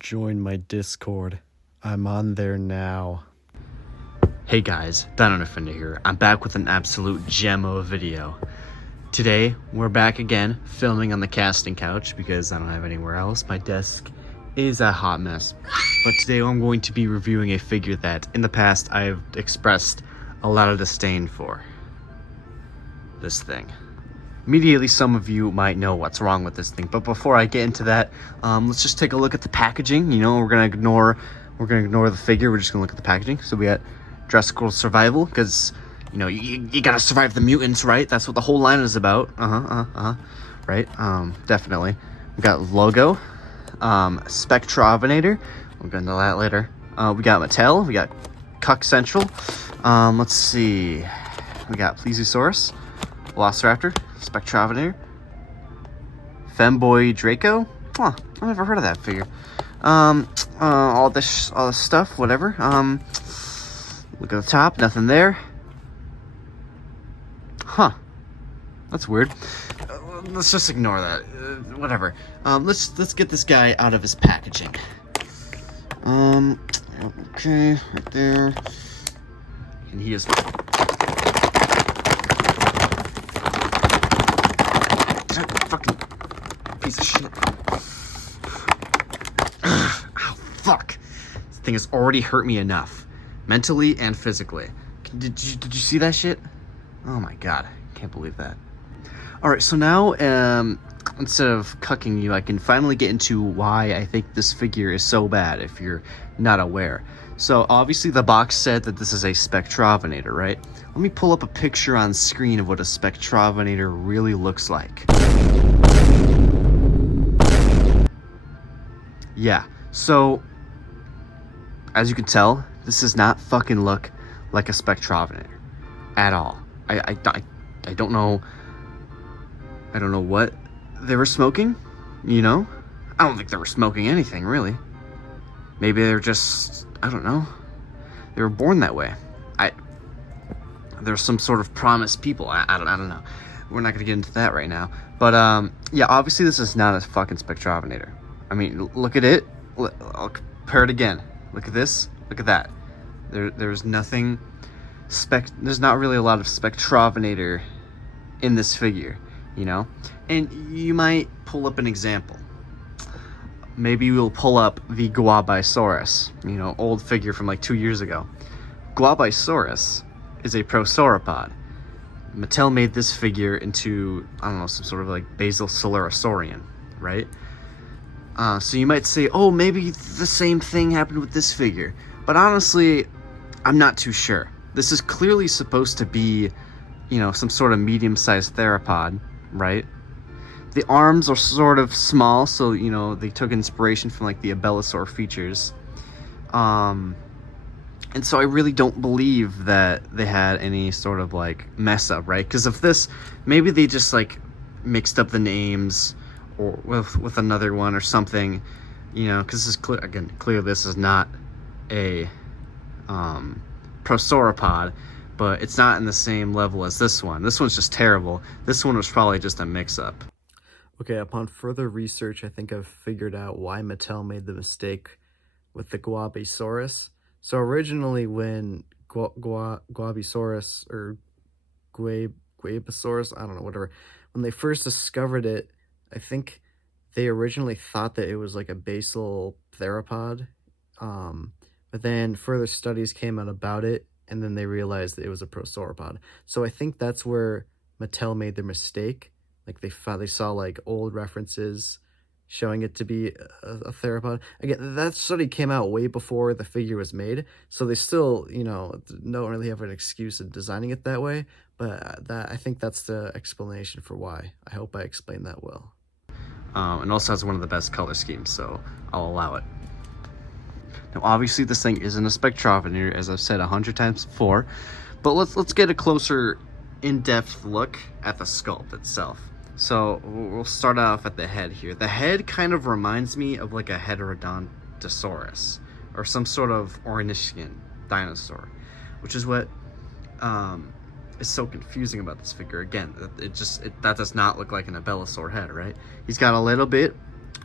Join my Discord. I'm on there now. Hey guys, Dino Defender here. I'm back with an absolute gem of a video. Today, we're back again, filming on the casting couch because I don't have anywhere else. My desk is a hot mess. But today I'm going to be reviewing a figure that, in the past, I've expressed a lot of disdain for. This thing. Immediately, some of you might know what's wrong with this thing, but before I get into that, let's just take a look at the packaging. You know, we're gonna ignore the figure. We're just gonna look at the packaging. So we got Jurassic survival, because you know you gotta survive the mutants, right? That's what the whole line is about. Right? Definitely. We got logo, Spectrovenator. We'll get into that later. We got Mattel. We got Cuck Central. Let's see. We got Plesiosaurus, Velociraptor, Spectrovenator, Femboy Draco. Huh, I've never heard of that figure. All this stuff, whatever. Look at the top, nothing there. Huh, that's weird. Let's just ignore that. Whatever. Let's get this guy out of his packaging. Okay, right there. And he is. Fucking piece of shit. Ow, fuck. This thing has already hurt me enough, mentally and physically. Did you see that shit? Oh my god, can't believe that. Alright, so now, instead of cucking you, I can finally get into why I think this figure is so bad, if you're not aware. So, obviously the box said that this is a Spectrovenator, right? Let me pull up a picture on screen of what a Spectrovenator really looks like. Yeah, so, as you can tell, this does not fucking look like a Spectrovenator. At all. I don't know... I don't know what they were smoking, you know? I don't think they were smoking anything, really. Maybe they're just... I don't know. They were born that way. There's some sort of promised people. I don't know. We're not gonna get into that right now. But, yeah, obviously this is not a fucking Spectrovenator. I mean, look at it. I'll compare it again. Look at this. Look at that. There's nothing... There's not really a lot of Spectrovenator in this figure, you know? And you might pull up an example. Maybe we'll pull up the Guabisaurus, you know, old figure from like 2 years ago. Guabisaurus is a prosauropod. Mattel made this figure into, I don't know, some sort of like Basilosaurusauриan, right? So you might say, oh, maybe the same thing happened with this figure. But honestly, I'm not too sure. This is clearly supposed to be, you know, some sort of medium-sized theropod, right? The arms are sort of small, so, you know, they took inspiration from, like, the Abelisaur features. And so I really don't believe that they had any sort of, like, mess-up, right? Because of this, maybe they just, like, mixed up the names or with another one or something, you know, because this is clear, again, clear this is not a prosauropod, but it's not in the same level as this one. This one's just terrible. This one was probably just a mix-up. Okay, upon further research, I think I've figured out why Mattel made the mistake with the Guabisaurus. So originally when Guabisaurus, or Guabisaurus, I don't know, whatever, when they first discovered it, I think they originally thought that it was like a basal theropod, but then further studies came out about it, and then they realized that it was a prosauropod. So I think that's where Mattel made their mistake. Like they saw like old references showing it to be a theropod. Again, that study came out way before the figure was made, so they still, you know, don't really have an excuse in designing it that way. But I think that's the explanation for why. I hope I explained that well. And also has one of the best color schemes, so I'll allow it. Now, obviously, this thing isn't a Spectrovenator, as I've said 100 times before, but let's get a closer, in-depth look at the sculpt itself. So we'll start off at the head here. The head kind of reminds me of like a Heterodontosaurus or some sort of Ornithischian dinosaur, which is what is so confusing about this figure. Again, that does not look like an Abelisaur head, right? He's got a little bit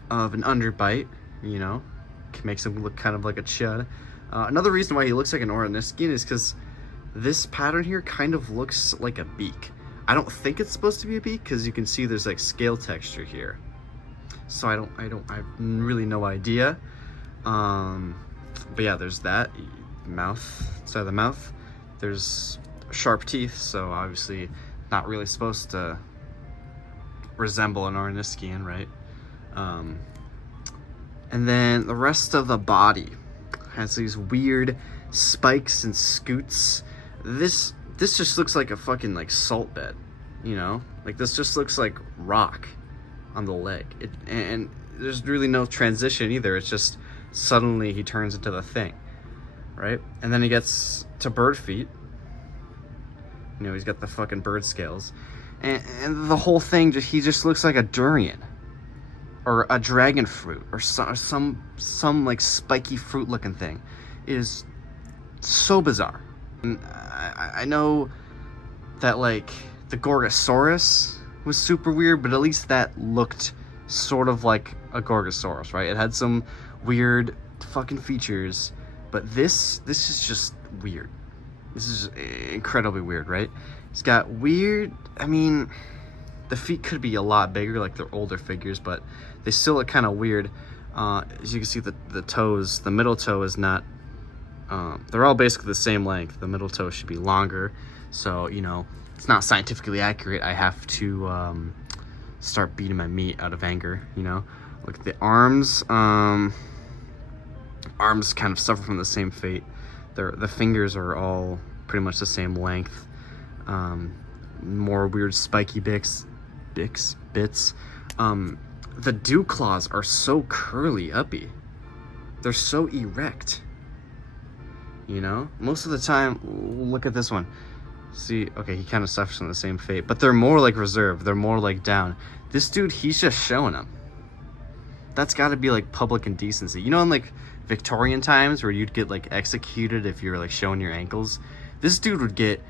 of an underbite, you know, makes him look kind of like a chud. Another reason why he looks like an Orniskian is because this pattern here kind of looks like a beak. I don't think it's supposed to be a beak because you can see there's like scale texture here. So I have really no idea. But yeah, there's that mouth, side of the mouth. There's sharp teeth, so obviously not really supposed to resemble an Orniskian, right? And then the rest of the body has these weird spikes and scoots. This just looks like a fucking like salt bed, you know? Like this just looks like rock on the leg. And there's really no transition either. It's just suddenly he turns into the thing, right? And then he gets to bird feet. You know, he's got the fucking bird scales. And the whole thing, he just looks like a durian. Or a dragon fruit. Or some like spiky fruit looking thing. It is so bizarre. And I know that like the Gorgosaurus was super weird, but at least that looked sort of like a Gorgosaurus, right? It had some weird fucking features, but this is just weird. This is incredibly weird, right? It's got weird, I mean, the feet could be a lot bigger, like they're older figures, but they still look kind of weird. As you can see, the toes, the middle toe is not, they're all basically the same length. The middle toe should be longer, so, you know, it's not scientifically accurate. I have to start beating my meat out of anger, you know? Look at the arms. Arms kind of suffer from the same fate. The fingers are all pretty much the same length. More weird spiky bits. The dew claws are so curly uppy. They're so erect. You know? Most of the time, look at this one. See, okay, he kind of suffers from the same fate, but they're more like reserved. They're more like down. This dude, he's just showing them. That's got to be like public indecency. You know, in like Victorian times where you'd get like executed if you were like showing your ankles, this dude would get,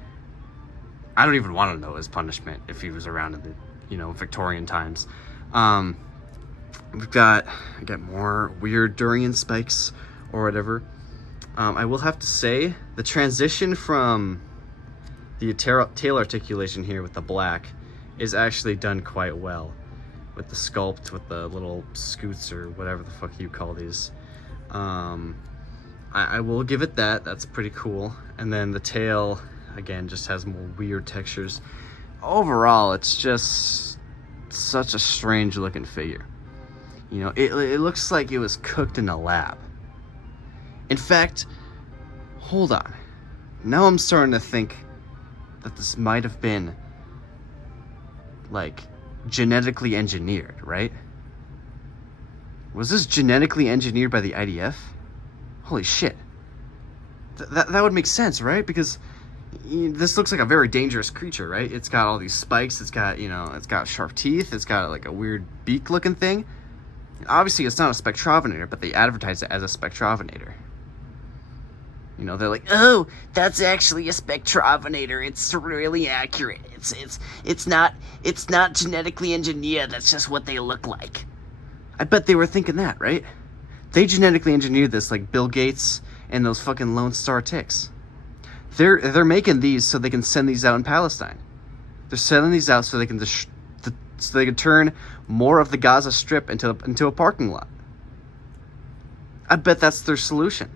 I don't even want to know his punishment if he was around in the, you know, Victorian times. I got more weird durian spikes or whatever. I will have to say the transition from the tail articulation here with the black is actually done quite well with the sculpt, with the little scoots or whatever the fuck you call these. I will give it that. That's pretty cool. And then the tail, again, just has more weird textures. Overall, it's just such a strange looking figure. You know, it looks like it was cooked in a lab. In fact, hold on. Now I'm starting to think that this might have been, like, genetically engineered, right? Was this genetically engineered by the IDF? Holy shit. That would make sense, right? Because this looks like a very dangerous creature, right? It's got all these spikes, it's got, you know, it's got sharp teeth, it's got like a weird beak looking thing. Obviously it's not a spectrovinator, but they advertise it as a spectrovinator. You know, they're like, oh, that's actually a spectrovinator. It's really accurate. It's not genetically engineered. That's just what they look like. I bet they were thinking that, right? They genetically engineered this like Bill Gates and those fucking Lone Star ticks. They're making these so they can send these out in Palestine. They're sending these out so they can so they can turn more of the Gaza Strip into a parking lot. I bet that's their solution.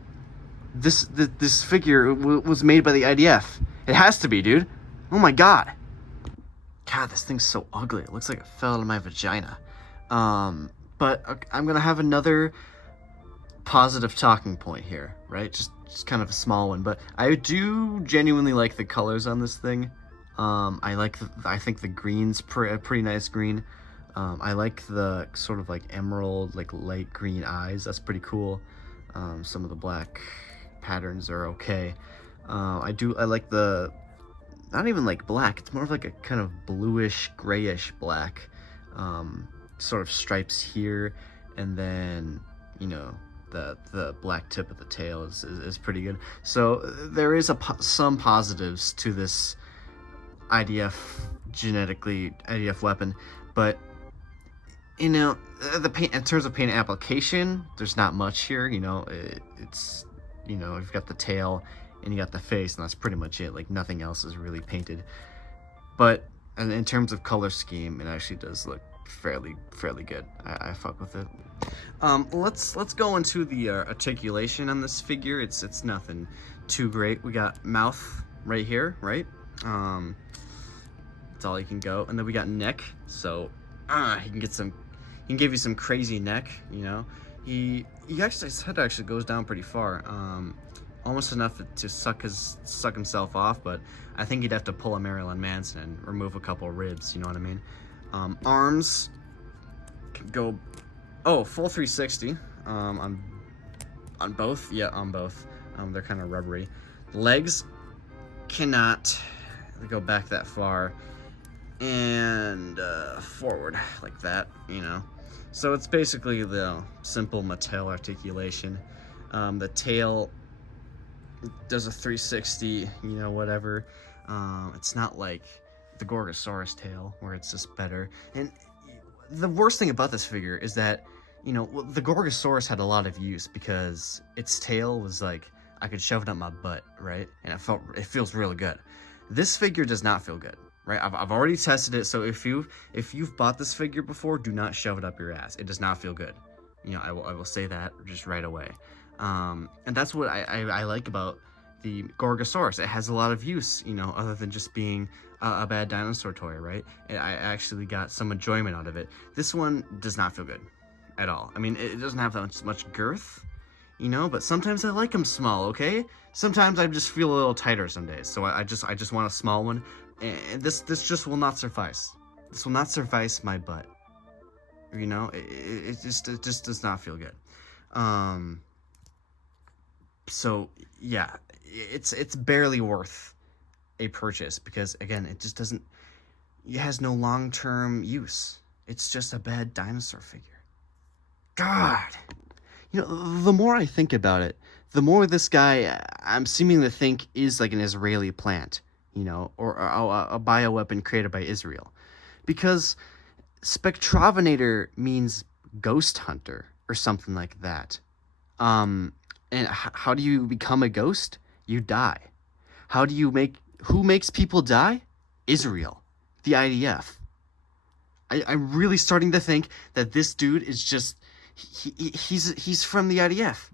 This figure was made by the IDF. It has to be, dude. Oh my god. God, this thing's so ugly. It looks like it fell out of my vagina. But I'm gonna have another positive talking point here, right? Just kind of a small one, but I do genuinely like the colors on this thing. I think the green's a pretty nice green. I like the sort of like emerald, like light green eyes. That's pretty cool. Some of the black patterns are okay. I like the, not even like black, it's more of like a kind of bluish, grayish black, sort of stripes here, and then, you know, the black tip of the tail is pretty good. So there is some positives to this IDF weapon, but You know, the paint in terms of paint application, there's not much here. You know, it's you know, you've got the tail and you got the face, and that's pretty much it. Like nothing else is really painted. But in terms of color scheme, it actually does look fairly good. I fuck with it. Let's go into the articulation on this figure. It's nothing too great. We got mouth right here, right? That's all you can go, and then we got neck. So he can get some. He can give you some crazy neck. You know, his head actually goes down pretty far. Almost enough to suck himself off, but I think he'd have to pull a Marilyn Manson and remove a couple ribs. You know what I mean? Arms can go. Oh, full 360 on both. Yeah, on both. They're kind of rubbery. Legs cannot go back that far, and forward like that, you know. So it's basically the simple Mattel articulation. The tail does a 360, you know, whatever. It's not like the Gorgosaurus tail where it's just better. And the worst thing about this figure is that, you know, the Gorgosaurus had a lot of use because its tail was like, I could shove it up my butt, right? And it feels really good. This figure does not feel good, right? I've already tested it, so if you've bought this figure before, do not shove it up your ass. It does not feel good. You know, I will say that just right away. And that's what I like about the Gorgosaurus. It has a lot of use, you know, other than just being a bad dinosaur toy, right? I actually got some enjoyment out of it. This one does not feel good at all. I mean, it doesn't have that much girth, you know, but sometimes I like them small, okay? Sometimes I just feel a little tighter some days, so I just want a small one, and this just will not suffice. This will not suffice my butt, you know? It just does not feel good. So yeah, it's barely worth a purchase because, again, it has no long-term use. It's just a bad dinosaur figure. God, you know, the more I think about it, the more this guy I'm seeming to think is like an Israeli plant, you know, or a bioweapon created by Israel, because spectrovenator means ghost hunter or something like that. And how do you become a ghost? You die. Who makes people die? Israel, the IDF. I'm really starting to think that this dude is just, he's from the IDF.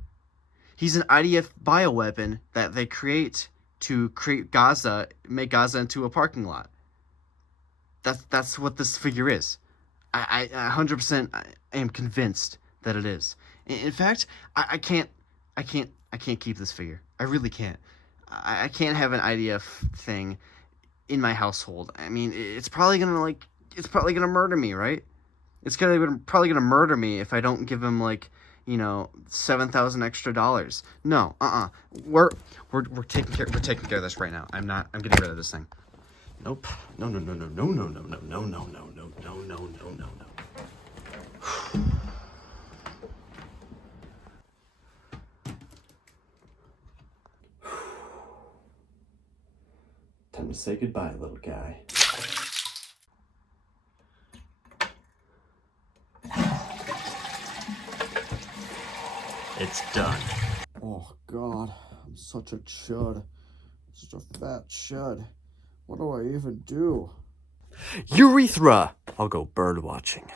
He's an IDF bioweapon that they create to create Gaza, make Gaza into a parking lot. That's what this figure is. I 100% am convinced that it is. In fact, I can't keep this figure. I really can't. I can't have an IDF thing in my household. I mean, it's probably gonna murder me, right? It's probably gonna murder me if I don't give him, like, you know, $7,000 extra. No, we're taking care of this right now. I'm getting rid of this thing. Nope. No. Time to say goodbye, little guy. It's done. Oh God, I'm such a chud. Such a fat chud. What do I even do? Urethra! I'll go bird watching.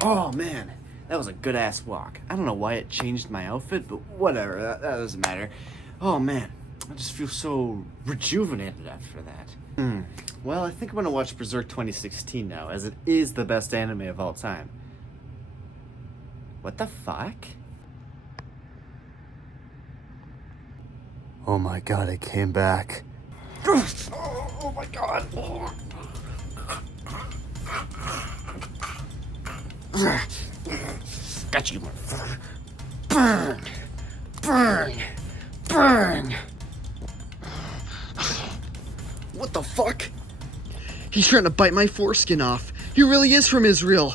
Oh man, that was a good ass walk. I don't know why it changed my outfit, but whatever, that doesn't matter. Oh man, I just feel so rejuvenated after that. Well, I think I'm gonna watch Berserk 2016 now, as it is the best anime of all time. What the fuck? Oh my god, it came back. Oh my god. Got you, motherfucker. Burn! Burn! Burn! What the fuck? He's trying to bite my foreskin off. He really is from Israel.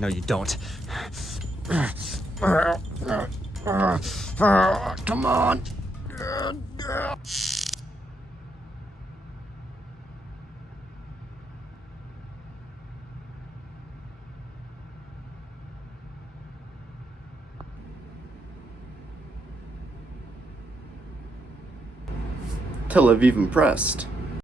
No, you don't. Come on. Tel Aviv impressed.